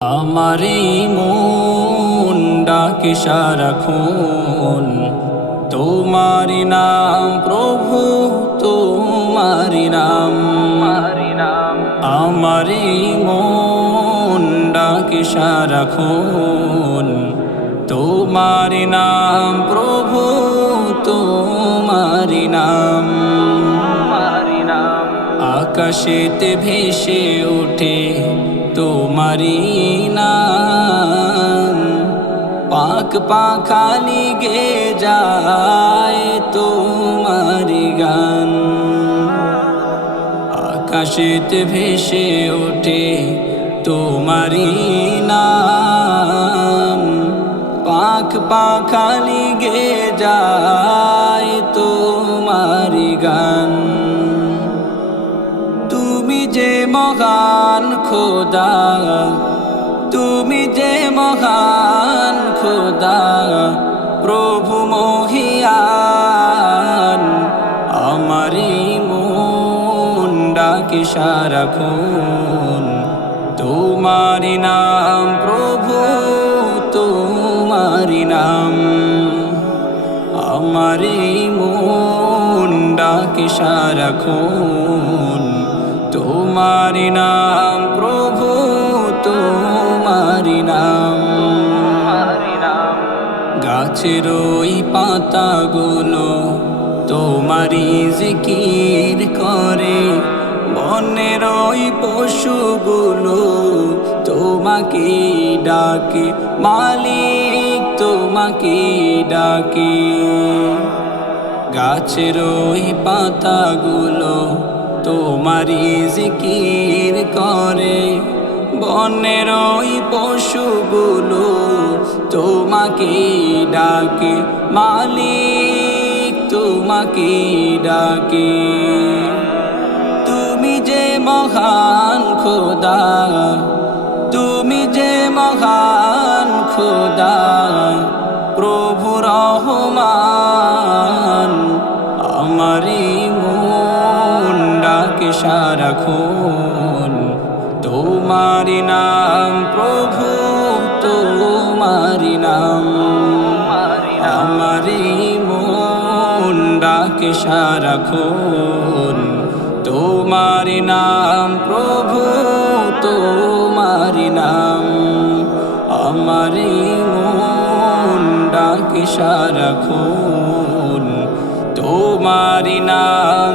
আমারি মন ডাকে সারাক্ষণ। তোমারি নাম প্রভু তোমারি নাম। আমারি মন ডাকে সারাক্ষণ। তোমারি নাম প্রভু আকাশেতে ভেসে ওঠে তোমারি নাম। পাক পাখালি গে যায় তোমারি গান। আকাশেতে ভেসে ওঠে তোমারি নাম। পাখ পাখালি গে যায় তুমি যে মহান খোদা, তুমি যে মহান খোদা, প্রভু মহিয়ান আমারি মন ডাকে সারাক্ষণ। তোমারি নাম প্রভু তোমারি নাম আমারি মন ডাকে সারাক্ষণ। তোমারি নাম, প্রভু, তোমারি নাম। গাছের ওই পাতাগুলো তোমারি জিকির করে। বনের ওই পশুগুলো তোমাকে ডাকে, মালিক তোমাকে ডাকে। গাছের ওই পাতাগুলো তোমারি জিকির করে। বনের ওই পশুগুলো তোমাকে ডাকে, মালিক তোমাকে ডাকে। তুমি যে মহান খোদা, তুমি যে মহান খোদা, প্রভু রহমান আমারি মন ডাকে সারাক্ষণ তোমারি নাম প্রভু তোমারি নাম। আমারি মন ডাকে সারাক্ষণ তোমারি নাম প্রভু তোমারি নাম। আমারি মন ডাকে সারাক্ষণ তোমারি নাম